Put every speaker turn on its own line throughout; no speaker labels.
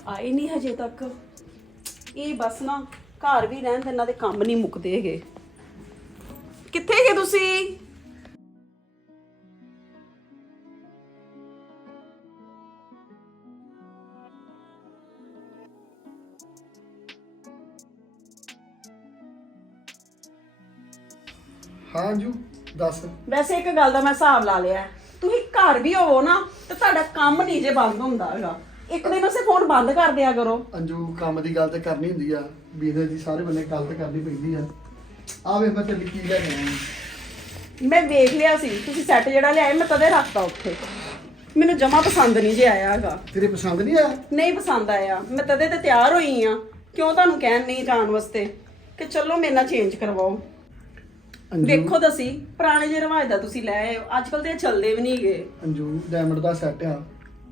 ਆਏ ਨਹੀਂ ਹਜੇ ਤੱਕ। ਇਹ ਬਸ ਨਾ ਘਰ ਵੀ ਰਹਿਣ ਤੇ ਇਹਨਾਂ ਦੇ ਕੰਮ ਨਹੀਂ ਮੁੱਕਦੇ ਹੈਗੇ। ਕਿੱਥੇ ਗਏ ਤੁਸੀਂ?
ਹਾਂ ਅੰਜੂ ਦੱਸ।
ਵੈਸੇ ਇੱਕ ਗੱਲ ਦਾ ਮੈਂ ਹਿਸਾਬ ਲਾ ਲਿਆ, ਤੁਸੀਂ ਘਰ ਵੀ ਹੋਵੋ ਨਾ ਤੇ ਤੁਹਾਡਾ ਕੰਮ ਨਹੀਂ ਜੇ ਬੰਦ ਹੁੰਦਾ ਹੈਗਾ। ਇੱਕ ਦਿਨ ਉਸੇ ਫੋਨ ਬੰਦ ਕਰ ਦਿਆ ਕਰੋ।
ਅੰਜੂ ਕੰਮ ਦੀ ਗੱਲ ਤੇ ਕਰਨੀ ਹੁੰਦੀ ਆ, ਬਿਜ਼ਨਸ ਦੀ ਸਾਰੇ ਬੰਨੇ ਗੱਲ ਤੇ ਕਰਨੀ ਪੈਂਦੀ ਆ। ਆ ਵੇ ਮੈਂ ਤੇਰੀ ਕੀ ਲੈ ਕੇ ਆਇਆ।
ਮੈਂ ਵੇਖ ਲਿਆ ਸੀ ਤੁਸੀਂ ਸੈੱਟ ਜਿਹੜਾ ਲਿਆਏ, ਮੈਂ ਤਦੇ ਰੱਖਤਾ ਉੱਥੇ। ਮੈਨੂੰ ਜਮਾ ਪਸੰਦ ਨਹੀਂ ਜੇ ਆਇਆ ਹੈਗਾ।
ਤੇਰੇ ਪਸੰਦ ਨਹੀਂ ਆਇਆ?
ਨਹੀਂ ਪਸੰਦ ਆਇਆ। ਮੈਂ ਤਦੇ ਤੇ ਤਿਆਰ ਹੋਈ ਆ ਕਿਉਂ ਤੁਹਾਨੂੰ ਕਹਿਣ ਨਹੀਂ ਜਾਣ ਵਾਸਤੇ ਕਿ ਚਲੋ ਮੇਰੇ ਨਾਲ ਚੇਂਜ ਕਰਵਾਓ। ਦੇਖੋ ਦਸੀ ਪੁਰਾਣੇ ਜਿਹੇ ਰਿਵਾਜ ਦਾ ਤੁਸੀਂ ਲੈ ਆਏ ਹੋ, ਅੱਜ ਕੱਲ ਤੇ ਇਹ ਚੱਲਦੇ ਵੀ ਨਹੀਂ ਗਏ।
ਅੰਜੂ ਡਾਇਮੰਡ ਦਾ ਸੈੱਟ ਆ।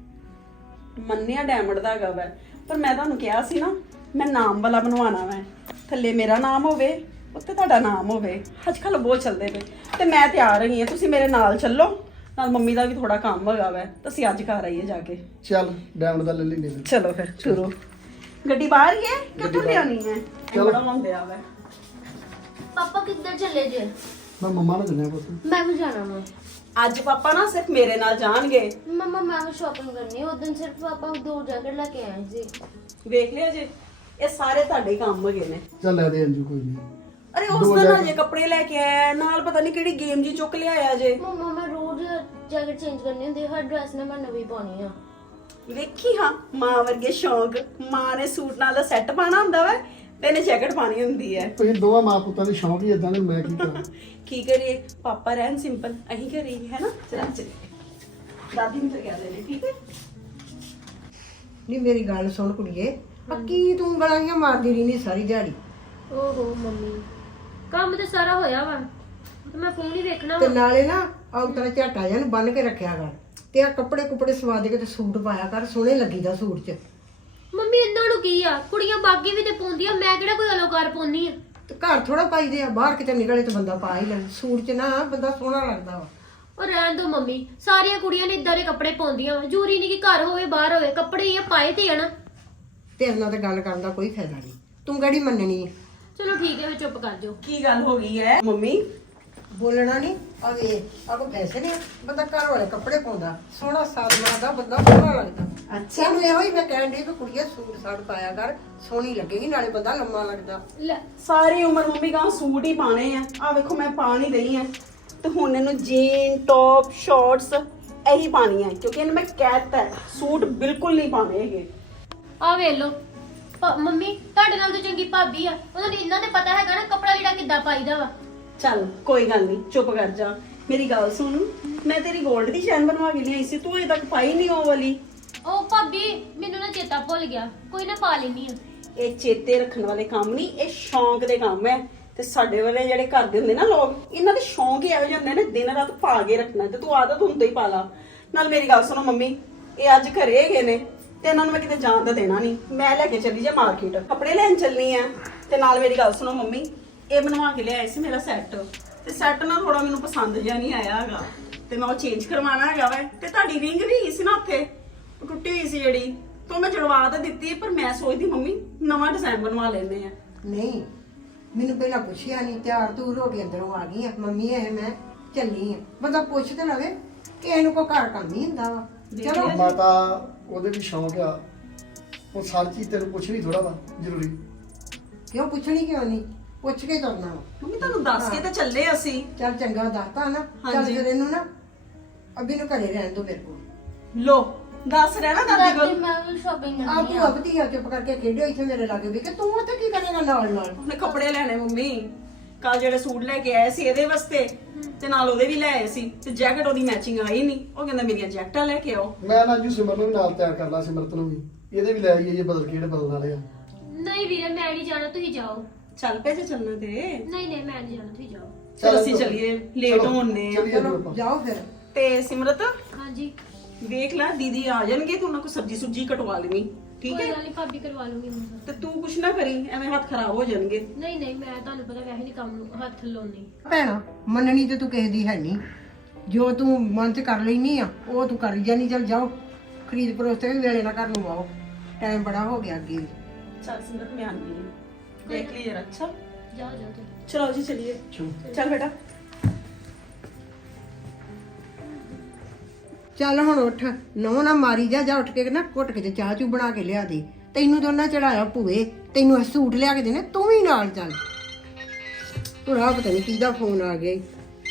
ਮੰਨਿਆ ਡਾਇਮੰਡ ਦਾ ਹੈਗਾ ਵੈ, ਪਰ ਮੈਂ ਤੁਹਾਨੂੰ ਕਿਹਾ ਸੀ ਨਾ ਮੈਂ ਨਾਮ ਵਾਲਾ ਬਣਵਾਉਣਾ ਵੈ। ਥੱਲੇ ਮੇਰਾ ਨਾਮ ਹੋਵੇ, ਉੱਤੇ ਤੁਹਾਡਾ ਨਾਮ ਹੋਵੇ। ਅੱਜ ਕੱਲ ਬਹੁਤ ਚੱਲਦੇ ਪਏ ਤੇ ਮੈਂ ਤਿਆਰ ਹੋਈ ਹਾਂ। ਤੁਸੀਂ ਮੇਰੇ ਨਾਲ ਚੱਲੋ, ਨਾਲ ਮੰਮੀ ਦਾ ਵੀ ਥੋੜਾ ਕੰਮ ਹੈਗਾ ਵੈ। ਤੁਸੀਂ ਅੱਜ ਘਰ ਆਈਏ ਜਾ ਕੇ।
ਚੱਲ ਡਾਇਮੰਡ ਦਾ ਲੈ ਲੈਂਦੇ ਫਿਰ।
ਚਲੋ ਫਿਰ ਸ਼ੁਰੂ। ਗੱਡੀ ਬਾਹਰ ਹੀ ਹੈ ਕਿੱਥੋਂ ਲਿਆਉਣੀ ਹੈ?
ਚਲੋ।
ਬੜਾ ਮੰਗਿਆ ਵੈ।
ਪਾਪਾ ਕਿੱਧਰ ਚੱਲੇ ਜੇ?
ਮੈਂ ਮੰਮਾ ਨਾਲ ਚੱਲਿਆ ਪੁੱਤ।
ਮੈਂ ਵੀ ਜਾਣਾ ਵਾ।
ਅੱਜ ਪਾਪਾ ਨਾ ਸਿਰਫ ਮੇਰੇ ਨਾਲ ਜਾਣਗੇ।
ਮਮਾ ਮੈਂ ਵੀ ਸ਼ਾਪਿੰਗ ਕਰਨੀ ਹੈ। ਉਦੋਂ ਸਿਰਫ ਪਾਪਾ 2 ਜੈਕਟ ਲੈ ਕੇ ਆਏ ਸੀ।
ਵੇਖ ਲਿਆ ਜੇ, ਇਹ ਸਾਰੇ ਤੁਹਾਡੇ ਕੰਮ ਹੈਗੇ ਨੇ।
ਚੱਲ ਲੈ ਦੇ ਅੰਜੂ, ਕੋਈ ਨਹੀਂ।
ਅਰੇ ਉਸ ਦਿਨ ਹਜੇ ਕੱਪੜੇ ਲੈ ਕੇ ਆਇਆ, ਨਾਲ ਪਤਾ ਨਹੀਂ ਕਿਹੜੀ ਗੇਮ ਜੀ ਚੁੱਕ ਲਿਆਇਆ ਜੇ।
ਮਮਾ ਮੈਂ ਰੋਜ਼ ਜੈਕਟ ਚੇਂਜ ਕਰਨੀ ਹੁੰਦੀ ਹੈ, ਹਰ ਡਰੈਸ ਨਾਲ ਮੈਂ ਨਵੀਂ ਪਾਉਣੀ ਆ।
ਵੇਖੀ ਹਾਂ ਮਾਂ ਵਰਗੇ ਸ਼ੌਂਕ। ਮਾਂ ਨੇ ਸੂਟ ਨਾਲ ਦਾ ਸੈੱਟ ਪਾਣਾ ਹੁੰਦਾ ਵਾ ਤੇ ਇਹਨੇ ਜੈਕਟ ਪਾਣੀ ਹੁੰਦੀ ਹੈ।
ਤੁਸੀਂ ਦੋਵਾਂ ਮਾਂ ਪੁੱਤਾਂ ਦੇ ਸ਼ੌਂਕ ਹੀ ਇਦਾਂ ਦੇ, ਮੈਂ ਕੀ ਕਰਾਂ।
ਕੀ ਕਰੀਏ, ਪਾਪਾ ਰਹਿਣ ਸਿੰਪਲ, ਅਹੀਂ ਕਰੀਏ ਹੈ ਨਾ। ਚਲ ਦਾਦੀ ਨੂੰ ਤਾਂ ਕਹਿ ਦੇਣੇ, ਠੀਕ ਹੈ।
ਨਹੀਂ ਮੇਰੀ ਗੱਲ ਸੁਣ ਕੁੜੀਏ, ਆ ਕੀ ਤੂੰ ਗਲਾਈਆਂ ਮਾਰਦੀ ਰਹੀ ਸਾਰੀ ਦਿਹਾੜੀ?
ਓਹੋ ਮੰਮੀ, ਕੰਮ ਤੇ ਸਾਰਾ ਹੋਇਆ ਵਾ ਤੇ ਮੈਂ ਫੋਨ ਹੀ ਵੇਖਣਾ
ਤੇ
ਵਾ।
ਨਾਲੇ ਨਾ ਔਂਤਰਾ ਝਾਟਾ ਜਿਹਾ ਨੂੰ ਬੰਨ ਕੇ ਰੱਖਿਆ ਕਰ ਤੇ ਆ ਕੱਪੜੇ ਕੁਪੜੇ ਸਵਾ ਦੇ ਕੇ ਤੇ ਸੂਟ ਪਾਇਆ ਕਰ, ਸੋਹਣੇ ਲੱਗੀਦਾ ਸੂਟ 'ਚ।
ਮੰਮੀ ਇਹਨਾਂ ਨੂੰ ਕੀ ਆ, ਕੁੜੀਆਂ ਬਾਗੀ ਵੀ ਤੇ ਪਾਉਂਦੀਆਂ, ਮੈਂ ਕਿਹੜਾ ਕੋਈ ਅਲੋਕਾਰ ਪਾਉਣੀ ਆ।
ਤੇ ਘਰ ਥੋੜਾ ਪਾਈਦੇ ਆ, ਬਾਹਰ ਕਿਤੇ ਨਿਕਲੇ ਤੇ ਬੰਦਾ ਪਾ ਹੀ ਲੈ। ਸੂਟ 'ਚ ਨਾ ਬੰਦਾ ਸੋਹਣਾ ਲੱਗਦਾ ਵਾ।
ਉਹ ਰਹਿਣ ਦੋ ਮੰਮੀ, ਸਾਰੀਆਂ ਕੁੜੀਆਂ ਨੇ ਇਦਾਂ ਦੇ ਕੱਪੜੇ ਪਾਉਂਦੀਆਂ, ਜ਼ਰੂਰੀ ਨਹੀਂ ਕਿ ਘਰ ਹੋਵੇ ਬਾਹਰ ਹੋਵੇ, ਕੱਪੜੇ ਹੀ ਆ ਪਾਏ ਤੇ ਆ ਨਾ।
ਤੇਰੇ ਨਾਲ ਤੇ ਗੱਲ ਕਰਨ ਦਾ ਕੋਈ ਫਾਇਦਾ ਨਹੀਂ, ਤੂੰ ਕਿਹੜੀ ਮੰਨਣੀ ਹੈ।
ਚਲੋ ਠੀਕ ਹੈ, ਫਿਰ ਚੁੱਪ ਕਰ ਜਾਓ।
ਕੀ ਗੱਲ ਹੋ ਗਈ ਹੈ ਮੰਮੀ?
ਬੋਲਣਾ ਨਹੀਂ। ਆ ਵੇ ਆ ਕੋ ਪੈਸੇ ਨਹੀਂ, ਬੰਦਾ ਘਰ ਵਾਲੇ ਕੱਪੜੇ ਪਾਉਂਦਾ, ਸੋਹਣਾ ਸਾਦਮਾ ਦਾ ਬੰਦਾ ਸੋਹਣਾ ਲੱਗਦਾ।
ਅੱਛਾ।
ਇਹਨੂੰ ਇਹੋ ਹੀ ਮੈਂ ਕਹਿਣ ਡਈ ਕਿ ਕੁੜੀਏ ਸੂਟ ਸਾੜ ਪਾਇਆ ਕਰ, ਸੋਹਣੀ ਲੱਗੇਗੀ, ਨਾਲੇ ਬੰਦਾ ਲੰਮਾ ਲੱਗਦਾ।
ਲੈ
ਸਾਰੀ ਉਮਰ ਮੰਮੀ ਕਹਾਂ ਸੂਟ ਹੀ ਪਾਣੇ ਆ। ਆ ਵੇਖੋ ਮੈਂ ਪਾ ਨਹੀਂ ਰਹੀ ਆ ਤੇ ਹੁਣ ਇਹਨੂੰ ਜੀਨ ਟੌਪ ਸ਼ਾਰਟਸ ਇਹੀ ਪਾਣੀ ਹੈ ਕਿਉਂਕਿ ਇਹਨੂੰ ਮੈਂ ਕਹਿਤਾ ਸੂਟ ਬਿਲਕੁਲ ਨਹੀਂ ਪਾਣੇ ਹੈਗੇ।
ਆ ਵੇਖ ਲਓ ਮੰਮੀ, ਤੁਹਾਡੇ ਨਾਲ ਤਾਂ ਚੰਗੀ ਭਾਬੀ ਆ, ਉਹਨਾਂ ਨੂੰ ਇੰਨਾ ਤੇ ਪਤਾ ਹੈਗਾ ਨਾ ਕੱਪੜਾ ਲੀੜਾ ਕਿੱਦਾਂ ਪਾਈਦਾ ਵਾ।
ਚੱਲ ਕੋਈ ਗੱਲ ਨਹੀਂ, ਚੁੱਪ ਕਰ ਜਾ। ਮੇਰੀ ਗੱਲ ਸੁਣ, ਮੈਂ ਤੇਰੀ 골ਡ ਦੀ ਚੈਨ ਬਣਵਾ ਕੇ ਲਿਆਈ ਸੀ, ਤੂੰ ਅਜੇ ਤੱਕ ਪਾਈ ਨਹੀਂ ਉਹ ਵਾਲੀ।
ਉਹ ਭਾਬੀ ਮੈਨੂੰ ਨਾ ਚੇਤਾ ਭੁੱਲ ਗਿਆ, ਕੋਈ ਨਾ ਪਾ ਲੈਣੀ ਆ।
ਇਹ ਚੇਤੇ ਰੱਖਣ ਵਾਲੇ ਕੰਮ ਨਹੀਂ, ਇਹ ਸ਼ੌਂਕ ਦੇ ਕੰਮ ਹੈ। ਤੇ ਸਾਡੇ ਵਾਲੇ ਜਿਹੜੇ ਕਰਦੇ ਹੁੰਦੇ ਨਾ ਲੋਕ, ਇਹਨਾਂ ਦੇ ਸ਼ੌਂਕ ਹੀ ਇਹੋ ਜਿਹੇ ਹੁੰਦੇ ਨੇ, ਦਿਨ ਰਾਤ ਪਾ ਕੇ ਰੱਖਣਾ। ਤੇ ਤੂੰ ਆਦਤ ਹੁੰਦੇ ਹੀ ਪਾ ਲਾ। ਨਾਲ ਮੇਰੀ ਗੱਲ ਸੁਣੋ ਮੰਮੀ, ਇਹ ਅੱਜ ਘਰੇ ਹੈਗੇ ਨੇ ਤੇ ਇਹਨਾਂ ਨੂੰ ਮੈਂ ਕਿਤੇ ਜਾਣ ਤਾਂ ਦੇਣਾ ਨਹੀਂ। ਮੈਂ ਲੈ ਕੇ ਚੱਲੀ ਜਾ ਮਾਰਕੀਟ, ਕੱਪੜੇ ਲੈਣ ਚੱਲਣੀ ਆ। ਤੇ ਨਾਲ ਮੇਰੀ ਗੱਲ ਸੁਣੋ ਮੰਮੀ, ਇਹ ਬਣਵਾ ਕੇ ਲਿਆਏ ਸੀ ਮੇਰਾ ਸੈੱਟ, ਤੇ ਸੈੱਟ ਨਾ ਥੋੜਾ ਮੈਨੂੰ ਪਸੰਦ ਜਿਹਾ ਨਹੀਂ ਆਇਆ ਹੈਗਾ ਤੇ ਮੈਂ ਉਹ ਚੇਂਜ ਕਰਵਾਉਣਾ ਹੈਗਾ ਵਾ। ਤੇ ਤੁਹਾਡੀ ਰਿੰਗ ਵੀ ਸੀ ਨਾ ਉੱਥੇ, ਉਹ ਟੁੱਟੀ ਹੋਈ ਸੀ ਜਿਹੜੀ, ਤੋਂ ਮੈਂ ਜੜਵਾ ਤਾਂ ਦਿੱਤੀ, ਪਰ ਮੈਂ ਸੋਚਦੀ ਮੰਮੀ ਨਵਾਂ ਡਿਜ਼ਾਈਨ ਬਣਵਾ ਲੈਣੇ ਆ।
ਨਹੀਂ ਮੈਨੂੰ ਪਹਿਲਾਂ ਪੁੱਛਿਆ ਨਹੀਂ, ਤਿਆਰ ਤੂਰ ਹੋ ਕੇ ਅੰਦਰੋਂ ਆ ਗਈ ਆ। ਮੰਮੀ ਇਹ ਮੈਂ ਚੱਲੀ ਆ, ਬੰਦਾ ਪੁੱਛ ਤੇ ਲਵੇ ਕਿ ਇਹਨੂੰ ਕੋ ਘਰ ਕੰਮ ਹੀ ਹੁੰਦਾ ਵਾ। ਚਲੋ
ਮਾਤਾ ਉਹਦੇ ਵੀ ਸ਼ੌਂਕ ਆ, ਉਹ ਸਾਰੀ ਚੀਜ਼ ਤੈਨੂੰ ਪੁੱਛਣੀ ਥੋੜਾ ਵਾ ਜ਼ਰੂਰੀ।
ਕਿਉਂ ਪੁੱਛਣੀ, ਕਿਉਂ ਨਹੀਂ ਪੁੱਛ ਕੇ ਕਰਨਾ ਵਾ।
ਮੰਮੀ ਤੁਹਾਨੂੰ ਦੱਸ ਕੇ ਤਾਂ ਚੱਲੇ ਅਸੀਂ।
ਚੱਲ ਚੰਗਾ ਦੱਸਤਾ ਨਾ। ਚੱਲ
ਹਾਂਜੀ।
ਫਿਰ ਇਹਨੂੰ ਨਾ ਅਭੀ ਨੂੰ ਘਰੇ ਰਹਿਣ ਦੋ ਮੇਰੇ ਕੋਲ।
ਲੋ ਦੱਸ ਰਿਹਾ ਨਾ ਦਾਦੀ
ਦਾਦੀ
ਕੋਲ।
ਮੈਂ ਵੀ ਸ਼ਾਪਿੰਗ
ਆ
ਕਰਨੀ
ਤੂੰ
ਆ।
ਅਬਦੀ ਆ ਚੁੱਪ ਕਰਕੇ ਖੇਡਿਓ ਇੱਥੇ ਮੇਰੇ ਲਾਗੇ ਵੀ ਕਿ ਤੂੰ ਉੱਥੇ ਕੀ ਕਰੇਗਾ ਨਾਲ ਨਾਲ।
ਉਹਨੇ ਕੱਪੜੇ ਲੈਣੇ ਮੰਮੀ, ਕੱਲ ਜਿਹੜੇ ਸੂਟ ਲੈ ਕੇ ਆਏ ਸੀ ਇਹਦੇ ਵਾਸਤੇ ਤੇ ਨਾਲ ਉਹਦੇ ਵੀ ਲੈ ਆਏ ਸੀ, ਤੇ ਜੈਕਟ ਉਹਦੀ ਮੈਚਿੰਗ ਆਈ ਨਹੀਂ। ਉਹ ਕਹਿੰਦਾ ਮੇਰੀਆਂ ਜੈਕਟਾਂ ਲੈ ਕੇ ਆਓ।
ਮੈਂ ਨਾ ਜੀ ਸਿਮਰ ਨੂੰ ਵੀ ਨਾਲ ਤਿਆਰ ਕਰ ਲਾ, ਸਿਮਰਤ ਨੂੰ ਵੀ ਇਹਦੇ ਵੀ ਲੈ ਆਈਏ, ਇਹ ਬਦਲ ਕੇ ਜਿਹੜੇ ਬਦਲਣ ਵਾਲੇ ਆ।
ਨਹੀਂ ਵੀਰੇ ਮੈਂ ਨਹੀਂ ਜਾਣਾ, ਤੁਸੀਂ ਜਾਓ।
ਚੱਲ ਪਏ ਜੇ ਚੱਲਣਾ ਤੇ
ਨਹੀਂ ਮੈਂ ਨਹੀਂ ਜਾਣਾ, ਤੁਸੀਂ ਜਾਓ।
ਚਲ ਅਸੀਂ ਚੱਲੀਏ, ਲੇਟ ਹੋਣੇ ਆ।
ਚਲੋ ਜਾਓ ਫਿਰ।
ਤੇ ਸਿਮਰਤ
ਹਾਂਜੀ
ਵੇਖ ਲੈ ਦੀਦੀ ਆ ਜਾਣਗੇ, ਤੂੰ ਉਹਨਾਂ ਕੋ ਸਬਜੀ ਸੁਬਜੀ ਕਟਵਾ ਲੈਣੀ, ਠੀਕ
ਕੋਈ
ਹੈ।
ਗੱਲ ਨਹੀਂ ਭਾਬੀ, ਕਰਵਾ ਲੂੰਗੀ ਮੈਂ।
ਤੇ ਤੂੰ ਕੁਛ ਨਾ ਕਰੀ, ਐਵੇਂ ਹੱਥ ਖਰਾਬ ਹੋ ਜਾਣਗੇ।
ਨਹੀਂ ਮੈਂ ਤੁਹਾਨੂੰ ਪਤਾ ਵੈਸੇ ਨਹੀਂ ਕੰਮ ਨੂੰ ਹੱਥ ਲਾਉਣੀ।
ਭੈਣਾ ਮੰਨਣੀ ਤੇ ਤੂੰ ਕਿਸੇ ਦੀ ਹੈ ਨਹੀਂ, ਜੋ ਤੂੰ ਮਨ ਚ ਕਰ ਲੈਨੀ ਆ ਉਹ ਤੂੰ ਕਰੀ ਜਾਨੀ। ਚੱਲ ਜਾਓ, ਖਰੀਦ ਪਰੋਸ ਤੇ ਵੀ ਵੇਲੇ ਨਾਲ ਘਰ ਨੂੰ ਆਓ। ਟਾਈਮ ਬੜਾ ਹੋ ਗਿਆ ਅੱਗੇ ਵੀ।
ਚੱਲ ਸਿਮਰਤ ਮੈਂ ਆਉਂਦੀ ਹਾਂ, ਦੇਖ ਲਈ ਜਰਾ। ਅੱਛਾ
ਜਾਓ ਜਾਓ ਤੁਸੀਂ।
ਚਲੋ ਜੀ ਚਲਿਏ। ਚੱਲ ਬੇਟਾ।
ਚੱਲ ਹੁਣ ਉੱਠ, ਨਹੁੰ ਨਾ ਮਾਰੀ ਜਾ ਉੱਠ ਕੇ ਨਾ ਘੁੱਟ ਕੇ ਤੇ ਚਾਹ ਚੂ ਬਣਾ ਕੇ ਲਿਆ ਦੇ। ਤੈਨੂੰ ਤਾਂ ਉਹਨਾਂ ਚੜਾਇਆ ਭੂਏ, ਤੈਨੂੰ ਇਹ ਸੂਟ ਲਿਆ ਕੇ ਦੇਣੇ, ਤੂੰ ਵੀ ਨਾਲ ਚੱਲ। ਹੁਣ ਆ ਪਤਾ ਨਹੀਂ ਕਿਹਦਾ ਫੋਨ ਆ ਗਿਆ ਈ।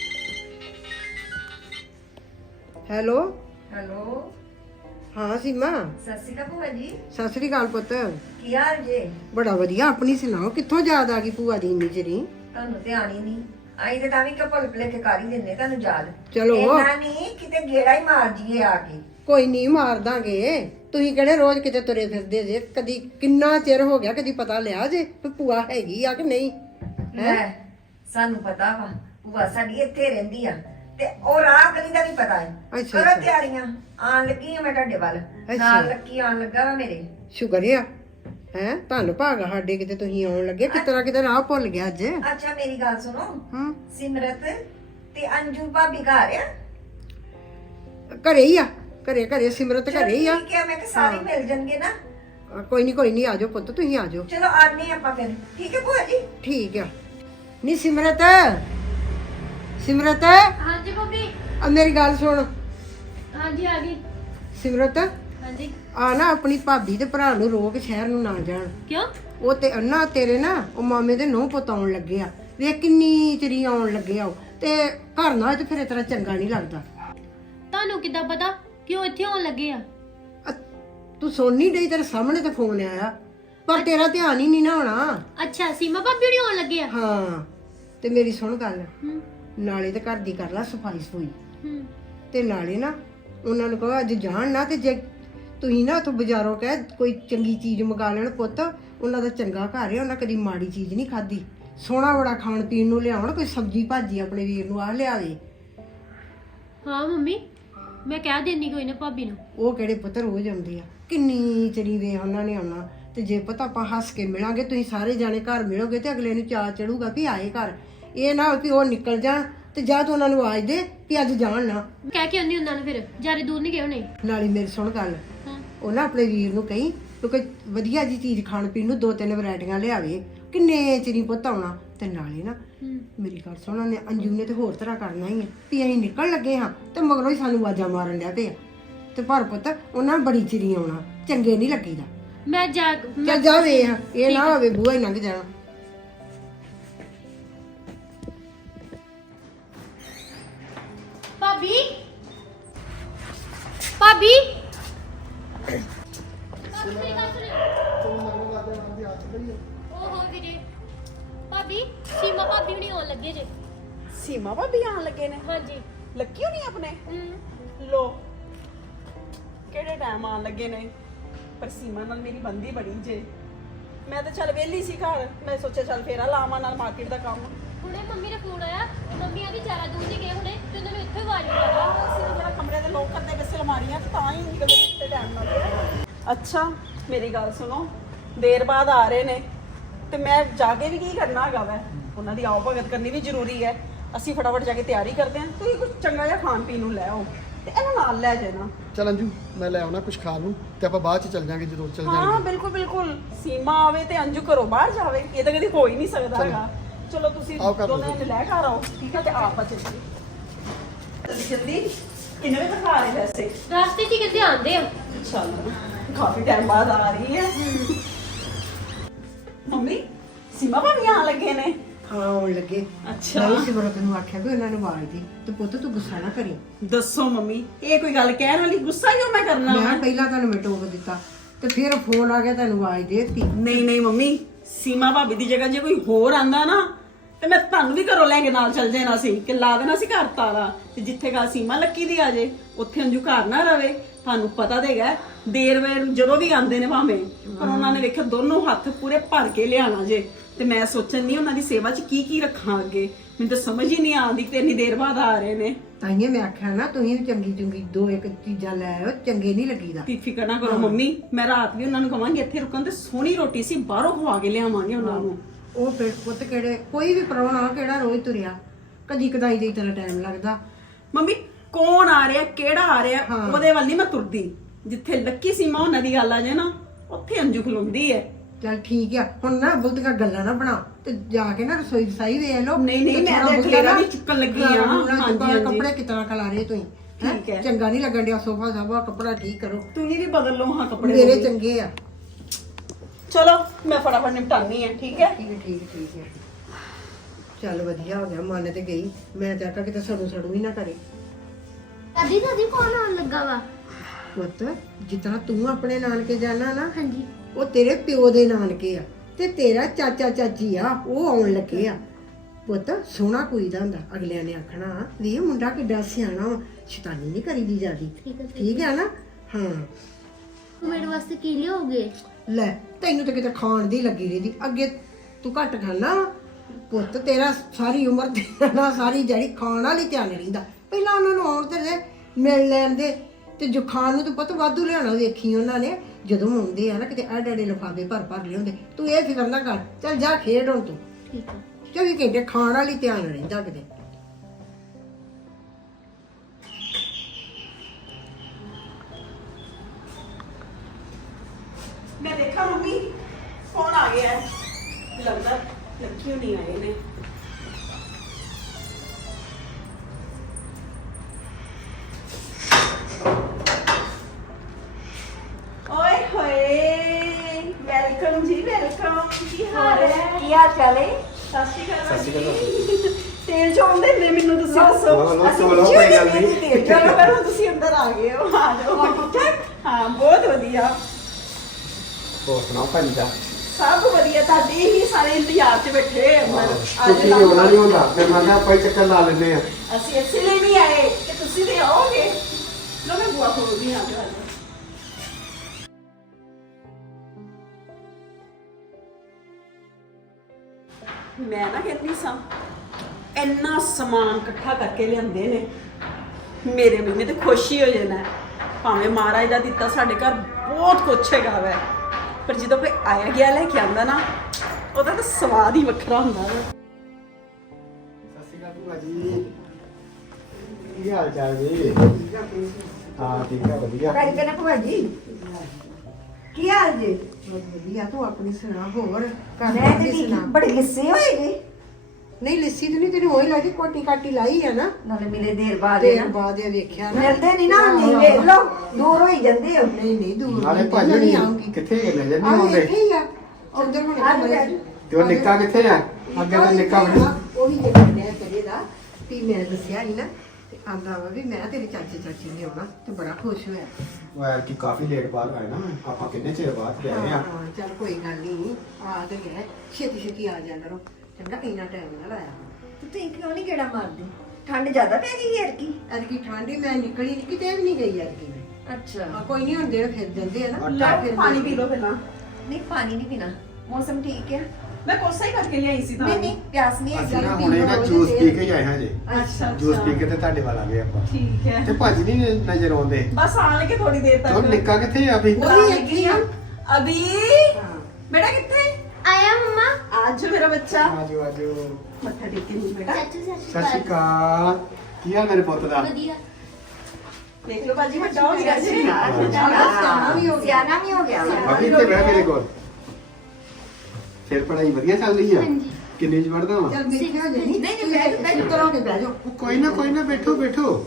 ਹੈਲੋ
ਹੈਲੋ,
ਹਾਂ ਸੀਮਾ।
ਸਤਿ ਸ਼੍ਰੀ ਅਕਾਲ ਭੂਆ ਜੀ।
ਸਤਿ ਸ੍ਰੀ ਅਕਾਲ ਪੁੱਤ।
ਕੀ ਹਾਲ ਜੇ?
ਬੜਾ ਵਧੀਆ, ਆਪਣੀ ਸੁਣਾਓ, ਕਿੱਥੋਂ ਯਾਦ ਆ ਗਈ ਭੂਆ ਦੀ ਇੰਨੀ ਚਿਰੀ?
ਤੁਹਾਨੂੰ ਧਿਆਨ ਹੀ ਨਹੀਂ। ਆਈ ਤੇ ਤਾਂ ਵੀ ਕਪਲ ਭੁਲੇਖੇ ਕਰ ਹੀ ਦਿੰਦੇ ਤੁਹਾਨੂੰ ਯਾਦ।
ਚਲੋ।
ਇੰਨਾ ਨਹੀਂ ਕਿਤੇ ਗੇੜਾ ਹੀ ਮਾਰ ਜੀਏ ਆ ਕੇ।
ਕੋਈ ਨਹੀਂ, ਮਾਰ ਦਾਂਗੇ। ਤੁਸੀਂ ਕਿਹੜੇ ਰੋਜ਼ ਕਿਤੇ ਤੁਰੇ ਫਿਰਦੇ ਜੇ? ਕਦੀ ਕਿੰਨਾ ਚਿਰ ਹੋ ਗਿਆ, ਕਦੀ ਪਤਾ ਲਿਆ ਜੇ ਵੀ ਭੂਆ ਹੈਗੀ ਆ ਕਿ ਨਹੀਂ?
ਲੈ, ਸਾਨੂੰ ਪਤਾ ਵਾ ਭੂਆ ਸਾਡੀ ਇੱਥੇ ਰਹਿੰਦੀ ਆ ਤੇ ਉਹ ਰਾਹ ਗਲੀ ਦਾ ਵੀ ਪਤਾ ਹੈ।
ਅੱਛਾ,
ਕਰੋ
ਅੱਛਾ।
ਤਿਆਰੀਆਂ, ਆਣ ਲੱਗੀ ਆ ਮੈਂ ਤੁਹਾਡੇ ਵੱਲ। ਨਾਲ ਲੱਕੀ ਆਣ ਲੱਗਾ ਵਾ ਮੇਰੇ।
ਸ਼ੁਕਰ ਆ ਹੈ, ਧੰਨ ਭਾਗ ਆ ਸਾਡੇ, ਕਿਤੇ ਤੁਸੀਂ ਆਉਣ ਲੱਗੇ। ਕਿਤਰਾ ਕਿਤੇ ਰਾਹ ਭੁੱਲ ਗਿਆ ਅੱਜ।
ਅੱਛਾ ਮੇਰੀ ਗੱਲ ਸੁਣੋ,
ਹਾਂ,
ਸਿਮਰਤ ਤੇ ਅੰਜੂ ਭਾਬੀ ਘਰ ਆ?
ਘਰੇ ਹੀ ਆ। ਘਰੇ ਸਿਮਰਤ ਘਰੇ ਹੀ ਆ।
ਠੀਕ ਹੈ, ਮੈਂ ਕਿ ਸਾਰੇ ਮਿਲ ਜਾਣਗੇ ਨਾ।
ਕੋਈ ਨਹੀਂ, ਆ ਜਾਓ ਪੁੱਤ, ਤੁਸੀਂ ਆ ਜਾਓ।
ਚਲੋ ਆਨੇ ਆਪਾਂ ਫਿਰ। ਠੀਕ ਹੈ ਭੂਆ ਜੀ।
ਠੀਕ ਆ। ਨਹੀਂ ਸਿਮਰਤ, ਸਿਮਰਤ
ਹਾਂਜੀ ਭਾਬੀ।
ਆ ਮੇਰੀ ਗੱਲ ਸੁਣ।
ਹਾਂਜੀ ਆ ਗਈ।
ਸਿਮਰਤ
ਹਾਂਜੀ।
ਆ ਨਾ ਆਪਣੀ ਭਾਬੀ ਤੇ ਭਰਾ ਨੂੰ ਰੋਕ, ਸ਼ਹਿਰ ਨੂੰ ਨਾ ਜਾਣ।
ਕਿਉਂ?
ਉਹ ਤੇ ਅੰਨਾ ਤੇਰੇ ਨਾ ਉਹ ਮਾਮੇ ਦੇ ਨੂੰਹ ਪੁੱਤ ਆਉਣ ਲੱਗੇ ਆ। ਵੇਖ ਕਿੰਨੀ ਚਿਰੀ ਆਉਣ ਲੱਗੇ ਆ ਉਹ, ਤੇ ਘਰ ਨਾਲ ਤੇ ਫਿਰ ਇਸ ਤਰ੍ਹਾਂ ਚੰਗਾ ਨਹੀਂ ਲੱਗਦਾ।
ਤੁਹਾਨੂੰ ਕਿੱਦਾਂ ਪਤਾ ਕਿ ਉਹ ਇੱਥੇ ਆਉਣ ਲੱਗੇ ਆ?
ਤੂੰ ਸੁਣ ਨਹੀਂ ਡਈ, ਤੇਰੇ ਸਾਹਮਣੇ ਤੇ ਫੋਨ ਆਇਆ, ਪਰ ਤੇਰਾ ਧਿਆਨ ਹੀ ਨਹੀਂ ਨਾ ਹੋਣਾ।
ਅੱਛਾ, ਸੀਮਾ ਭਾਬੀ ਨਹੀਂ ਆਉਣ ਲੱਗੇ ਆ?
ਹਾਂ, ਤੇ ਮੇਰੀ ਸੁਣ ਗੱਲ,
ਹੂੰ
ਨਾਲੇ ਤੇ ਘਰ ਦੀ ਕਰ ਲੈ ਸਫਾਈ ਸਫੂਈ,
ਹੂੰ।
ਤੇ ਨਾਲੇ ਨਾ ਉਹਨਾਂ ਨੂੰ ਕਹੋ ਅੱਜ ਜਾਣ ਨਾ, ਤੇ ਜੇ ਤੁਸੀਂ ਨਾ ਉੱਥੋਂ ਬਾਜ਼ਾਰੋਂ ਕਹਿ ਕੋਈ ਚੰਗੀ ਚੀਜ਼ ਮੰਗਾ ਲੈਣ ਪੁੱਤ, ਉਹਨਾਂ ਦਾ ਚੰਗਾ ਘਰ ਹੈ, ਉਹਨਾਂ ਕਦੀ ਮਾੜੀ ਚੀਜ਼ ਨਹੀਂ ਖਾਧੀ। ਸੋਹਣਾ ਬੜਾ ਖਾਣ ਪੀਣ ਨੂੰ ਲਿਆਉਣ, ਕੋਈ ਸਬਜ਼ੀ ਭਾਜੀ ਆਪਣੇ ਵੀਰ ਨੂੰ ਆਹ ਲਿਆਵੇ।
ਹਾਂ ਮੰਮੀ, ਮੈਂ ਕਹਿ ਦੇਣੀ ਕੋਈ ਨਾ ਭਾਬੀ ਨੂੰ।
ਉਹ ਕਿਹੜੇ ਪੁੱਤ ਰੋਜ਼ ਆਉਂਦੇ ਆ, ਕਿੰਨੀ ਚਿਰੀ ਵੇ ਉਹਨਾਂ ਨੇ ਆਉਣਾ। ਤੇ ਜੇ ਪਤਾ ਆਪਾਂ ਹੱਸ ਕੇ ਮਿਲਾਂਗੇ, ਤੁਸੀਂ ਸਾਰੇ ਜਾਣੇ ਘਰ ਮਿਲੋਗੇ, ਤੇ ਅਗਲੇ ਨੂੰ ਚਾਅ ਚੜੂਗਾ ਵੀ ਆਏ ਘਰ। ਇਹ ਨਾ ਵੀ ਉਹ ਨਿਕਲ ਜਾਣ ਤੇ ਜਾਂ ਤੂੰ ਉਹਨਾਂ ਨੂੰ ਆਵਾਜ਼ ਦੇ ਵੀ ਅੱਜ ਜਾਣ ਨਾ।
ਕਹਿ ਕੇ ਆਉਂਦੀ ਉਹਨਾਂ ਨੂੰ, ਫਿਰ ਜਿਆਦਾ ਦੂਰ ਨਹੀਂ ਗਏ ਹੋਣੇ।
ਨਾਲੇ ਮੇਰੀ ਸੁਣ ਗੱਲ,
ਹਾਂ।
ਉਹ ਨਾ ਆਪਣੇ ਵੀਰ ਨੂੰ ਕਹੀਂ ਕੋਈ ਵਧੀਆ ਜੀ ਚੀਜ਼ ਖਾਣ ਪੀਣ ਨੂੰ 2-3 ਵੈਰਾਈਟੀਆਂ ਲਿਆਵੇ, ਕਿੰਨੇ ਚਿਰੀ ਪੁੱਤ ਆਉਣਾ। ਤੇ ਨਾਲੇ ਨਾ ਮੇਰੀ ਗੱਲ ਸੁਣ, ਉਹਨੇ ਅੰਜੂ ਨੇ ਤੇ ਹੋਰ ਤਰ੍ਹਾਂ ਕਰਨਾ ਹੀ ਆ ਵੀ ਅਸੀਂ ਨਿਕਲ ਲੱਗੇ ਹਾਂ ਤੇ ਮਗਰੋਂ ਹੀ ਸਾਨੂੰ ਆਵਾਜ਼ਾਂ ਮਾਰਨ ਡਿਆ ਪਿਆ। ਤੇ ਪਰ ਪੁੱਤ ਉਹਨਾਂ ਬੜੀ ਚਿਰੀ ਆਉਣਾ, ਚੰਗੇ ਨਹੀਂ ਲੱਗੀਦਾ।
ਮੈਂ
ਚੱਲ ਜਾ ਵੇਖ, ਇਹ ਨਾ ਹੋਵੇ ਬੂਹਾ ਹੀ ਲੰਘ ਜਾਣਾ।
ਭਾਬੀ ਭਾਬੀ ਮੇਰੀ ਗੱਲ ਸੁਣਿਓ। ਓਹੋ ਵੀਰੇ, ਭਾਬੀ ਸੀਮਾ ਭਾਬੀ ਹੁਣੀ ਆਉਣ ਲੱਗੇ ਜੇ।
ਸੀਮਾ ਭਾਬੀ ਆਣ ਲੱਗੇ ਨੇ?
ਹਾਂਜੀ।
ਲੱਕੀ ਹੋਣੀ ਆਪਣੇ?
ਹੂੰ।
ਲੋ, ਕਿਹੜੇ ਟਾਈਮ ਆਣ ਲੱਗੇ ਨੇ? ਪਰ ਸੀਮਾ ਨਾਲ ਮੇਰੀ ਬੰਦੀ ਬੜੀ ਜੇ। ਮੈਂ ਤਾਂ ਚੱਲ ਵਿਹਲੀ ਸੀ ਘਰ, ਮੈਂ ਸੋਚਿਆ ਚੱਲ ਫੇਰਾ ਲਾਵਾਂ ਨਾਲ ਮਾਰਕੀਟ ਦਾ ਕੰਮ।
ਹੁਣੇ ਮੰਮੀ ਦਾ ਫੋਨ ਆਇਆ, ਮੰਮੀ ਆਦੀ ਚਾਰਾ ਦੂਰ ਨਹੀਂ ਗਏ ਹੁਣੇ, ਤੇ ਉਹਨਾਂ ਨੂੰ ਇੱਥੇ ਆਵਾਜ਼ ਮਾਰੀ।
ਅਸੀਂ ਜਿਹੜਾ ਕਮਰੇ ਦੇ ਲੋਕ ਕਰਦੇ ਵੈਸੇ ਅਲਮਾਰੀਆਂ ਤੇ ਤਾਂ ਹੀ ਨਿਕਲਦੇ ਕਿਤੇ ਟਾਈਮ ਲੱਗ ਗਿਆ। ਅੱਛਾ ਮੇਰੀ ਗੱਲ ਸੁਣੋ, ਦੇਰ ਬਾਅਦ ਆ ਰਹੇ ਨੇ ਤੇ ਮੈਂ ਜਾ ਕੇ ਵੀ ਕੀ ਕਰਨਾ ਹੈਗਾ ਵੈ, ਉਹਨਾਂ ਦੀ ਆਓ ਭਗਤ ਕਰਨੀ ਵੀ ਜ਼ਰੂਰੀ ਹੈ। ਅਸੀਂ ਫਟਾਫਟ ਜਾ ਕੇ ਤਿਆਰੀ ਕਰਦੇ ਹਾਂ। ਤੁਸੀਂ ਕੁਝ ਚੰਗਾ ਜਿਹਾ ਖਾਣ ਪੀਣ ਨੂੰ ਲੈ ਆਓ ਤੇ ਇਹਨੂੰ ਨਾਲ ਲੈ ਜਾਣਾ।
ਚੱਲ ਅੰਜੂ, ਮੈਂ ਲੈ ਆਉਣਾ ਕੁਝ ਖਾਣ ਨੂੰ, ਤੇ ਆਪਾਂ ਬਾਅਦ ਚ ਚੱਲ ਜਾਾਂਗੇ ਜਦੋਂ ਚੱਲ
ਹਾਂ
ਜਾਾਂਗੇ।
ਬਿਲਕੁਲ ਬਿਲਕੁਲ, ਸੀਮਾ ਆਵੇ ਤੇ ਅੰਜੂ ਘਰੋਂ ਬਾਹਰ ਜਾਵੇ, ਇਹ ਤਾਂ ਕਦੀ ਹੋ ਹੀ ਨਹੀਂ ਸਕਦਾ ਹੈਗਾ। ਚਲੋ ਤੁਸੀਂ
ਆਓ ਕਰ ਲਓ
ਦੋਨੇ ਲੈ ਘਰ ਆਓ, ਠੀਕ ਹੈ? ਤੇ ਆਪਾਂ ਚੱਲੀਏ ਜਲਦੀ। ਕਿੰਨੇ ਵਜੇ ਤੱਕ ਆ ਰਹੇ ਵੈਸੇ?
ਰਸਤੇ 'ਚ ਹੀ ਕਿਤੇ ਆਉਂਦੇ ਆ।
ਚੱਲ ਕਾਫੀ ਟਾਈਮ ਬਾਅਦ ਆ ਰਹੀ ਹੈ। ਮੰਮੀ ਸੀਮਾ ਭਾਬੀ ਆਣ ਲੱਗੇ ਨੇ?
ਹਾਂ ਆਉਣ ਲੱਗੇ।
ਅੱਛਾ
ਨਹੀਂ ਸਿਮਰਤ ਨੂੰ ਆਖਿਆ ਵੀ ਉਹਨਾਂ ਨੂੰ ਆਵਾਜ਼ ਦੀ, ਤੇ ਪੁੱਤ ਤੂੰ ਗੁੱਸਾ ਨਾ ਕਰੀ।
ਦੱਸੋ ਮੰਮੀ, ਇਹ ਕੋਈ ਗੱਲ ਕਹਿਣ ਵਾਲੀ? ਗੁੱਸਾ ਕਿਉਂ ਮੈਂ ਕਰਨਾ ਵਾ?
ਮੈਂ ਪਹਿਲਾਂ ਤੁਹਾਨੂੰ ਮੈਂ ਟੋਕ ਦਿੱਤਾ, ਤੇ ਫਿਰ ਫੋਨ ਆ ਗਿਆ, ਤੁਹਾਨੂੰ ਆਵਾਜ਼ ਦੇ ਦਿੱਤੀ।
ਨਹੀਂ ਨਹੀਂ ਮੰਮੀ, ਸੀਮਾ ਭਾਬੀ ਦੀ ਜਗ੍ਹਾ ਜੇ ਕੋਈ ਹੋਰ ਆਂਦਾ ਨਾ ਤੇ ਮੈਂ ਤੁਹਾਨੂੰ ਵੀ ਘਰੋਂ ਲੈ ਕੇ ਨਾਲ ਚੱਲ ਜਾਣਾ ਸੀ, ਕਿ ਲਾ ਦੇਣਾ ਸੀ ਘਰ ਤਾਲਾ। ਤੇ ਜਿੱਥੇ ਗੱਲ ਸੀਮਾ ਲੱਕੀ ਦੀ ਆ ਜੇ, ਉੱਥੇ ਅੰਜੂ ਘਰ ਨਾ ਰਵੇ। ਤੁਹਾਨੂੰ ਪਤਾ ਦੇਗਾ ਦੇਰ ਵੇਰ ਜਦੋਂ ਵੀ ਆਂਦੇ ਨੇ ਭਾਵੇਂ, ਪਰ ਉਹਨਾਂ ਨੇ ਵੇਖਿਆ ਦੋਨੋਂ ਹੱਥ ਪੂਰੇ ਭਰ ਕੇ ਲਿਆਣਾ ਜੇ। ਤੇ ਮੈਂ ਸੋਚਣ ਨਹੀਂ ਉਹਨਾਂ ਦੀ ਸੇਵਾ 'ਚ ਕੀ ਕੀ ਰੱਖਾਂ ਅੱਗੇ, ਮੈਨੂੰ ਤਾਂ ਸਮਝ ਹੀ ਨਹੀਂ ਆਉਂਦੀ ਕਿ ਇੰਨੀ ਦੇਰ ਬਾਅਦ ਆ ਰਹੇ ਨੇ।
ਤਾਈਏ ਮੈਂ ਆਖਿਆ ਨਾ, ਤੁਸੀਂ ਵੀ ਚੰਗੀ ਚੰਗੀ 2-1 ਚੀਜ਼ਾਂ ਲੈ ਆਇਓ, ਚੰਗੇ ਨਹੀਂ ਲੱਗੀਦਾ।
ਤੁਸੀਂ ਫਿਕਰ ਨਾ ਕਰੋ ਮੰਮੀ, ਮੈਂ ਰਾਤ ਵੀ ਉਹਨਾਂ ਨੂੰ ਕਵਾਂਗੀ ਇੱਥੇ ਰੁਕਣ, ਤੇ ਸੋਹਣੀ ਰੋਟੀ ਸੀ ਬਾਹਰੋਂ ਖਵਾ ਕੇ ਲਿਆਵਾਂਗੇ ਉਹਨਾਂ ਨੂੰ।
ਉਹ ਫਿਰ ਪੁੱਤ ਕਿਹੜੇ ਕੋਈ ਵੀ ਪ੍ਰਾਹੁਣਾ ਕਿਹੜਾ ਰੋਜ਼ ਤੁਰਿਆ, ਕਦੀ ਕਦਾਈ ਦੀ ਤਰ੍ਹਾਂ ਟਾਈਮ ਲੱਗਦਾ।
ਮੰਮੀ ਕੌਣ ਆ ਰਿਹਾ, ਕਿਹੜਾ ਆ ਰਿਹਾ, ਉਹਦੇ ਵੱਲ ਨਹੀਂ ਮੈਂ ਤੁਰਦੀ। ਜਿੱਥੇ ਲੱਕੀ ਸੀਮਾ ਉਹਨਾਂ ਦੀ ਗੱਲ ਆ ਜਾਏ ਨਾ, ਉੱਥੇ ਅੰਜੂ ਖਲੋਂਦੀ ਹੈ।
ਚੱਲ ਠੀਕ ਆ, ਹੁਣ ਨਾ ਬਹੁਤੀਆਂ ਗੱਲਾਂ ਨਾ ਬਣਾ ਤੇ ਜਾ ਕੇ ਨਾ ਰਸੋਈ ਰਸਾਈ ਵੇਖ ਲਓ।
ਨਹੀਂ, ਨਹੀਂ,
ਤੇ
ਮੈਂ
ਥੋੜ੍ਹਾ
ਤਾਂ
ਬਹੁਤਾ
ਖਲੇਰਾ
ਨਾ
ਵੀ ਚੁੱਕਣ ਲੱਗੀ
ਖਲਾਰਾ
ਆਂ।
ਖਲੂਰਾ
ਹਾਂਜੀ,
ਚੁੱਕੋ,
ਹਾਂਜੀ।
ਕੱਪੜੇ ਕਿਤਨਾ ਖਲਾਰੇ ਤੁਸੀਂ
ਠੀਕ ਹੈ।
ਚੰਗਾ ਨਹੀਂ ਲੱਗਣ ਡਿਆ ਸੋਫਾ ਸਾਫਾ ਕੱਪੜਾ ਠੀਕ ਕਰੋ।
ਤੁਸੀਂ ਵੀ ਬਦਲ ਲਓ ਹਾਂ ਕੱਪੜੇ
ਮੇਰੇ
ਵੀ।
ਚੰਗੇ ਆ।
ਚਲੋ ਮੈਂ ਫਟਾਫਟ ਨਿਪਟਾਨੀ ਹੈ, ਠੀਕ ਹੈ।
ਠੀਕ ਹੈ। ਚੱਲ ਵਧੀਆ ਹੋ ਗਿਆ, ਮੰਨ ਤੇ ਗਈ। ਮੈਂ ਤਾਂ ਆਖਾਂ ਕਿਤੇ ਸੜੂ ਹੀ ਨਾ ਕਰੇ।
ਦਾਦੀ ਦਾਦੀ ਕੌਣ ਆਉਣ ਲੱਗਾ ਵਾ?
ਪੁੱਤ ਜਿਤਨਾ ਤੂੰ ਆਪਣੇ ਨਾਨਕੇ ਜਾਣਾ ਨਾ,
ਹਾਂਜੀ।
ਉਹ ਤੇਰੇ ਪਿਓ ਦੇ ਨਾਨਕੇ ਆ ਤੇ ਤੇਰਾ ਚਾਚਾ ਚਾਚੀ ਆ, ਉਹ ਆਉਣ ਲੱਗੇ ਆ। ਪੁੱਤ ਸੋਹਣਾ ਕੋਈ ਦਾ ਹੁੰਦਾ, ਅਗਲਿਆਂ ਨੇ ਆਖਣਾ ਵੀ ਇਹ ਮੁੰਡਾ ਕਿੱਡਾ ਸਿਆਣਾ ਵਾ, ਸ਼ੈਤਾਨੀ ਨਹੀਂ ਕਰੀਦੀ ਜਿਆਦੀ। ਠੀਕ ਹੈ ਨਾ? ਹਾਂ।
ਤੂੰ ਮੇਰੇ ਵਾਸਤੇ ਕੀ ਲਿਆਓਗੇ?
ਲੈ ਤੈਨੂੰ ਤਾਂ ਕਿਤੇ ਖਾਣ ਦੀ ਲੱਗੀ ਰਹਿੰਦੀ, ਅੱਗੇ ਤੂੰ ਘੱਟ ਖਾਣਾ ਵਾ। ਪੁੱਤ ਤੇਰਾ ਸਾਰੀ ਉਮਰ ਤੇਰਾ ਨਾ ਸਾਰੀ ਜਿਹੜੀ ਖਾਣ ਵਾਲੀ ਧਿਆਨ ਰਹਿੰਦਾ। ਪਹਿਲਾਂ ਉਹਨਾਂ ਨੂੰ ਆਉਣ ਤੇ ਦੇ, ਮਿਲ ਲੈਣ ਦੇ, ਤੇ ਜੋ ਖਾਣ ਨੂੰ ਤਾਂ ਪੁੱਤ ਵਾਧੂ ਲਿਆਉਣਾ ਵੇਖੀ ਉਹਨਾਂ ਨੇ। ਜਦੋਂ ਆਉਂਦੇ ਆ ਨਾ ਕਿਤੇ ਆਡੇ ਲਿਫਾਫੇ ਭਰ ਲਿਆਉਂਦੇ। ਤੂੰ ਇਹ ਫਿਕਰ ਨਾ ਕਰ, ਚੱਲ ਜਾ ਖੇਡ ਹੁਣ ਤੂੰ।
ਠੀਕ ਹੈ।
24 ਘੰਟੇ ਖਾਣ ਵਾਲੀ ਧਿਆਨ ਰਹਿੰਦਾ ਕਿਤੇ।
ਮੈਂ ਦੇਖਾਂ ਮੰਮੀ ਕੌਣ ਆ ਗਿਆ ਹੈ। ਲੱਗਦਾ ਲੱਕੀ ਨਹੀਂ ਆਏ ਨੇ। ਓਏ ਹੋਏ, ਵੈਲਕਮ ਜੀ, ਵੈਲਕਮ। ਕੀ ਹਾਲ ਹੈ?
ਕੀ ਹਾਲ ਚਾਲ ਹੈ?
ਸਤਿ ਸ਼੍ਰੀ ਅਕਾਲ। ਤੇਲ ਚੋਂਦੇ ਨੇ ਮੈਨੂੰ ਤੁਸੀਂ ਦੱਸੋ।
ਚਲੋ ਕੋਈ ਗੱਲ ਨਹੀਂ।
ਚਲੋ ਪਹਿਲਾਂ ਤੁਸੀਂ ਅੰਦਰ ਆ ਗਏ ਹੋ, ਆ ਜਾਓ। ਹਾਂ ਬਹੁਤ ਵਧੀਆ,
ਹੋਰ ਸੁਣਾਓ ਭਾਜੀ ਦਾ?
ਸਭ ਵਧੀਆ। ਤੁਹਾਡੇ ਹੀ ਸਾਰੇ ਇੰਤਜ਼ਾਰ 'ਚ ਬੈਠੇ ਅੰਦਰ।
ਤੁਸੀਂ ਆਉਣਾ ਨਹੀਂ ਹੁੰਦਾ, ਫਿਰ ਮੈਂ ਕਿਹਾ ਆਪਾਂ ਹੀ ਚੱਕਰ ਲਾ ਲੈਂਦੇ ਆ।
ਅਸੀਂ ਇਸੇ ਲਈ ਨਹੀਂ ਆਏ ਕਿ ਤੁਸੀਂ ਵੀ ਆਓਗੇ। ਲੋ ਮੈਂ ਬੁਆ ਖੋਲਦੀ ਹਾਂ। ਆ ਜਾਓ। ਮੈਂ ਨਾ ਕਹਿੰਦੀ ਸਾਂ ਇੰਨਾ ਸਮਾਨ ਇਕੱਠਾ ਕਰਕੇ ਲਿਆਂਦੇ ਨੇ, ਮੇਰੇ ਵੀ ਤੇ ਖੁਸ਼ੀ ਹੋ ਜਾਣਾ। ਭਾਵੇਂ ਮਹਾਰਾਜ ਦਾ ਦਿੱਤਾ ਸਾਡੇ ਘਰ ਬਹੁਤ ਕੁਛ ਹੈਗਾ ਵੈ, ਪਰ ਜਦੋਂ ਕੋਈ ਆਇਆ ਗਿਆ ਲੈ ਕੇ ਆਉਂਦਾ ਨਾ, ਉਹਦਾ ਤਾਂ ਸਵਾਦ ਹੀ ਵੱਖਰਾ ਹੁੰਦਾ ਵਾ।
ਸਤਿ ਸ਼੍ਰੀ ਅਕਾਲ ਭੂਆ ਜੀ, ਕੀ ਹਾਲ ਚਾਲ ਜੀ? ਹਾਂ ਠੀਕ ਹੈ, ਵਧੀਆ।
ਕਰੀ ਤੇ ਨਾ ਭੂਆ ਜੀ, ਕੀ ਹਾਲ ਜੀ?
ਬਹੁਤ ਵਧੀਆ। ਤੂੰ ਆਪਣੀ ਸੁਣਾ, ਹੋਰ
ਮੈਂ
ਘਰ
ਤੇ
ਦੀ
ਠੀਕ,
ਸੁਣਾ।
ਬੜੀ ਲਿੱਸੀ ਹੋਏਗੀ।
ਨਹੀਂ ਲਿੱਸੀ ਤੇ ਨਹੀਂ, ਤੈਨੂੰ ਉਹੀ ਲੱਗਦੀ ਕੋਟੀ ਕਾਟੀ ਲਾਈ ਆ ਨਾ।
ਨਾਲੇ ਮਿਲੇ ਦੇਰ ਬਾਅਦ
ਤੇ
ਆ।
ਬਾਅਦ ਇਹ ਵੇਖਿਆ ਨਾ,
ਮਿਲਦੇ ਨਹੀਂ ਨਾ, ਨਹੀਂ ਵੇਖ ਲਓ ਦੂਰ ਹੋਈ ਜਾਂਦੇ ਹੋ।
ਨਹੀਂ ਦੂਰ
ਨਾਲੇ
ਨਹੀਂ,
ਭਾਜੀ
ਨਹੀਂ ਆਉਂਗੀ।
ਕਿੱਥੇ ਗਏ ਨੇ ਜੇ
ਆ
ਨਹੀਂ ਆਉਂਦੇ?
ਇੱਥੇ ਹੀ ਆ, ਉਧਰ ਹੁਣ
ਆ ਜਾ, ਆ ਜਾ।
ਤੇ ਉਹ ਨਿੱਕਾ ਕਿੱਥੇ ਆ? ਅੱਗੇ ਤਾਂ ਨਿੱਕਾ ਬਣਾ।
ਉਹ ਵੀ ਜਿਹੜਾ ਮੈਂ ਕਰੇ ਦਾ ਵੀ ਮੈਂ ਦੱਸਿਆ ਹੀ ਨਾ, ਤੇ ਆਂਦਾ ਵਾ ਵੀ ਮੈਂ ਤੇਰੇ ਚਾਚੇ ਚਾਚੀ ਨੇ ਆਉਣਾ, ਤੇ ਬੜਾ ਖੁਸ਼ ਹੋਇਆ।
ਉਹ ਯਾਰ ਕੀ ਕਾਫੀ ਲੇਟ ਬਾਅਦ ਆਏ ਨਾ, ਆਪਾਂ ਕਿੰਨੇ ਚਿਰ ਬਾਅਦ ਗਏ ਆ।
ਹਾਂ ਚੱਲ ਕੋਈ ਗੱਲ ਨਹੀਂ, ਆ ਤੇ ਗਏ, ਛੇਤੀ ਆ ਜਾ ਕਰੋ, ਚੰਗਾ ਇੰਨਾ ਟਾਈਮ ਨਾ ਲਾਇਆ।
ਤੁਸੀਂ ਕਿਉਂ ਨਹੀਂ ਗੇੜਾ ਮਾਰਦੇ? ਠੰਡ ਜ਼ਿਆਦਾ ਪੈ ਗਈ ਯਾਰ ਕੀ?
ਐਤਕੀ ਠੰਡੀ ਮੈਂ ਨਿਕਲੀ ਨੀ, ਕਿਤੇ ਵੀ ਨਹੀਂ ਗਈ ਐਤਕੀ ਮੈਂ।
ਅੱਛਾ।
ਕੋਈ ਨਹੀਂ ਹੁੰਦੇ ਫਿਰ ਜਾਂਦੇ ਆ ਨਾ।
ਲਓ ਪਾਣੀ ਪੀ ਲਓ ਪਹਿਲਾਂ।
ਨਹੀਂ ਪਾਣੀ ਨਹੀਂ ਪੀਣਾ, ਮੌਸਮ ਠੀਕ ਹੈ।
ਮੈਂ ਕੋਸਾ ਹੀ ਕਰਕੇ ਲਿਆਈ ਸੀ ਤਾਂ।
ਨਹੀਂ ਪਿਆਸ ਨਹੀਂ
ਅਸੀਂ
ਹੈਗੀ।
ਨਾ ਹੁਣੇ ਨਾ ਜੂਸ ਪੀ ਕੇ ਹੀ ਆਏ ਹਾਂ ਜੀ।
ਅੱਛਾ
ਜੂਸ ਪੀ ਕੇ ਤੇ ਤੁਹਾਡੇ ਵੱਲ ਆ ਗਏ ਆਪਾਂ।
ਠੀਕ ਹੈ।
ਤੇ ਭਾਜੀ ਨਹੀਂ ਨਜ਼ਰ ਆਉਂਦੇ।
ਬਸ ਆਣ ਲੱਗੇ ਥੋੜੀ ਦੇਰ
ਤੇ ਉਹ
ਤੱਕ।
ਨਿੱਕਾ ਕਿੱਥੇ ਆ ਵੀ?
ਉਹ ਲੱਗੀ ਆ ਅਭੀ।
ਹਾਂ
ਬੇਟਾ ਕਿੱਥੇ?
ਆਇਆ ਮੰਮਾ?
ਅੱਜ ਮੇਰਾ ਬੱਚਾ
ਆਜੋ ਆਜੋ।
ਮੱਥਾ ਟੇਕ ਕੇ ਨਹੀਂ ਬੇਟਾ।
ਚਾਚੂ
ਸਤਿ ਸ਼੍ਰੀ ਅਕਾਲ। ਕੀ ਹਾਲ ਮੇਰੇ ਪੁੱਤ ਦਾ?
ਵਧੀਆ।
ਦੇਖ ਲਓ ਬਾਜੀ ਵੱਡਾ ਹੋ ਗਿਆ ਜੀ।
ਸਿਆਣਾ ਵੀ ਹੋ ਗਿਆ।
ਸਿਆਣਾ ਵੀ ਹੋ ਗਿਆ ਵਾ।
ਬਾਕੀ ਤੇ ਬਹਿ ਮੇਰੇ ਕੋਲ। ਫਿਰ ਪੜਾਈ ਵਧੀਆ ਚੱਲ ਰਹੀ ਆ?
ਹਾਂਜੀ।
ਕਿੰਨੇ ਚ ਪੜਦਾ ਵਾ?
ਚੱਲ ਬੈਠੇ ਹੋ ਜਾਨੀ।
ਨਹੀਂ, ਬਹਿ ਜਾਓ, ਬਹਿ ਜਾਓ।
ਚੁੱਪ ਕੇ ਬਹਿ ਜਾਓ।
ਕੋਈ ਨਾ ਬੈਠੋ ਬੈਠੋ।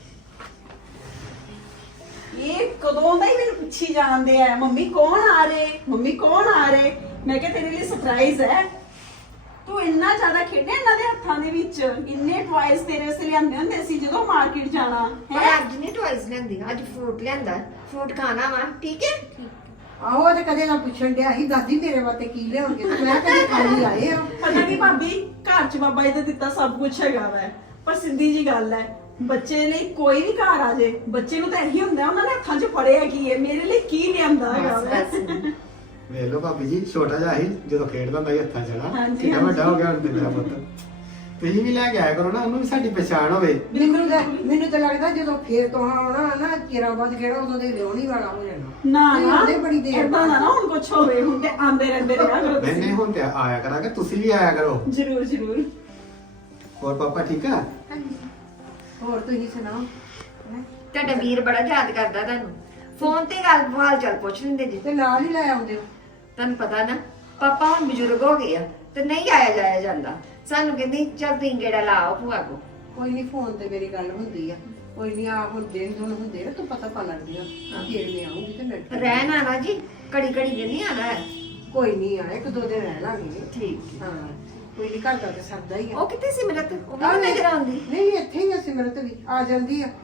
ਇਹ ਕਦੋਂ ਦਾ ਹੀ ਮੈਨੂੰ ਪੁੱਛੀ ਜਾਂਦੇ ਆ, ਮੰਮੀ ਕੌਣ ਆ ਰਹੇ, ਮੰਮੀ ਕੌਣ ਆ ਰਹੇ। ਮੈਂ ਕਿਹਾ ਤੇਰੇ ਲਈ ਸਰਪ੍ਰਾਈਜ਼ ਹੈ। ਤੂੰ ਇੰਨਾ ਜ਼ਿਆਦਾ ਖੇਡਿਆ ਇਹਨਾਂ ਦੇ ਹੱਥਾਂ ਦੇ ਵਿੱਚ। ਇੰਨੇ ਟਵਾਇਸ ਤੇਰੇ ਵਾਸਤੇ ਲਿਆਂਦੇ ਹੁੰਦੇ ਸੀ ਜਦੋਂ ਮਾਰਕੀਟ ਜਾਣਾ
ਪਰ
ਹੈ।
ਅੱਜ ਨਹੀਂ ਟਵਾਈਸ ਲੈਂਦੀ, ਅੱਜ ਫਰੂਟ ਲਿਆਂਦਾ। ਫਰੂਟ ਖਾਣਾ ਵਾ, ਠੀਕ ਹੈ?
ਆਹੋ ਤੇ ਕਦੇ ਨਾ ਪੁੱਛਣ ਡਿਆ ਸੀ, ਦਾਦੀ ਮੇਰੇ ਵਾਸਤੇ ਕੀ ਲਿਆਉਣਗੇ, ਤੇ ਮੈਂ ਕਦੇ ਖਾਲੀ ਆਏ ਆ।
ਪਤਾ ਨਹੀਂ ਭਾਬੀ, ਘਰ 'ਚ ਬਾਬਾ ਜੀ ਦਾ ਦਿੱਤਾ ਸਭ ਕੁਝ ਹੈਗਾ ਵੈ, ਪਰ ਸਿੱਧੀ ਜੀ ਗੱਲ ਹੈ, ਬੱਚੇ ਲਈ ਕੋਈ ਵੀ ਘਰ ਆ ਜੇ, ਬੱਚੇ ਨੂੰ ਤਾਂ ਇਹੀ ਹੁੰਦਾ ਉਹਨਾਂ ਨੇ ਹੱਥਾਂ 'ਚ ਫੜਿਆ ਕੀ ਹੈ, ਮੇਰੇ ਲਈ ਕੀ ਲਿਆਂਦਾ ਹੈਗਾ ਵੈ।
ਬਸ।
ਵੇਖ ਲਓ ਭਾਬੀ ਜੀ, ਛੋਟਾ ਜਿਹਾ ਸੀ ਜਦੋਂ ਖੇਡਦਾ ਹੁੰਦਾ ਸੀ ਹੱਥਾਂ ਚੜਾ।
ਹਾਂਜੀ,
ਕਿੰਨਾ
ਹਾਂਜੀ।
ਵੱਡਾ ਹੋ ਗਿਆ ਹੁਣ ਤੇ ਮੇਰਾ ਪੁੱਤ। ਤੁਸੀਂ ਵੀ ਲੈ ਕੇ ਆਇਆ ਕਰੋ ਨਾ, ਉਹਨੂੰ ਵੀ ਸਾਡੀ ਪਛਾਣ ਹੋਵੇ।
ਮੈਨੂੰ ਤਾਂ ਲੱਗਦਾ ਜਦੋਂ ਫੇਰ ਤੋਂ ਆਉਣਾ ਨਾ ਚਿਰਾਂ ਬਾਅਦ ਕਿਹੜਾ ਉਦੋਂ ਦੇ ਵਿਆਹਣੀ ਵਾਲਾ ਹੋ ਜਾਣਾ।
ਨਾ
ਨਹੀਂ,
ਨਾ
ਆਉਂਦੇ ਬੜੀ ਦੇਰ
ਏਦਾਂ ਦਾ ਨਾ ਹੁਣ ਕੁਝ ਹੋਵੇ, ਹੁਣ ਤੇ ਆਂਦੇ ਰਹਿੰਦੇ ਰਿਹਾ ਕਰੋ
ਨਹੀਂ
ਤੁਸੀਂ।
ਹੁਣ ਤੇ ਆਇਆ ਕਰਾਂਗੇ, ਤੁਸੀਂ ਵੀ ਆਇਆ ਕਰੋ।
ਜ਼ਰੂਰ ਜ਼ਰੂਰ।
ਹੋਰ ਪਾਪਾ ਠੀਕ ਆ?
ਹਾਂਜੀ।
ਹੋਰ ਤੁਸੀਂ ਸੁਣਾਓ?
ਤੁਹਾਡਾ ਵੀਰ ਬੜਾ ਯਾਦ ਕਰਦਾ ਤੁਹਾਨੂੰ। ਫੋਨ ਤੇ ਗੱਲ ਹਾਲ ਚਾਲ ਪੁੱਛ ਲੈਂਦੇ ਜੀ।
ਤੇ ਨਾਲ ਹੀ ਲੈ ਆਉਂਦੇ ਹੋ।
ਤੁਹਾਨੂੰ ਪਤਾ ਨਾ ਪਾਪਾ ਹੁਣ ਬਜ਼ੁਰਗ ਹੋ ਗਏ ਆ ਤੇ ਨਹੀਂ ਆਇਆ ਜਾਇਆ ਜਾਂਦਾ। ਸਾਨੂੰ ਕਹਿੰਦੀ ਚੱਲ ਤੁਸੀਂ ਗੇੜਾ ਲਾਓ ਭੂਆ ਕੋ।
ਕੋਈ ਨਹੀਂ, ਫੋਨ ਤੇ ਮੇਰੀ ਗੱਲ ਹੁੰਦੀ ਆ। ਕੋਈ ਨਹੀਂ, ਆ ਹੁਣ ਦਿਨ ਦੁਨ ਹੁੰਦੇ ਨਾ ਤੂੰ ਪਤਾ ਪਾ ਲੱਗਦੀ ਆ। ਫੇਰ ਮੈਂ ਆਉਂਗੀ ਤੇ ਮੈਂ
ਰਹਿਣ ਆਣਾ ਜੀ, ਘੜੀ ਘੜੀ ਦਿਨ ਨਹੀਂ ਆਣਾ ਹੈ।
ਕੋਈ ਨਹੀਂ ਆ, ਇੱਕ ਦੋ ਦਿਨ ਰਹਿ ਲਾਂਗੇ।
ਠੀਕ
ਹਾਂ, ਕੋਈ ਨਹੀਂ, ਘਰ ਦਾ ਤੇ ਸਰਦਾ ਹੀ ਆ।
ਉਹ ਕਿੱਥੇ ਸਿਮਰਤ? ਉਹ ਵੀ ਨੀ ਨਜ਼ਰ ਆਉਂਦੀ।
ਨਹੀਂ ਇੱਥੇ ਹੀ ਆ ਸਿਮਰਤ ਵੀ, ਆ ਜਾਂਦੀ ਆ।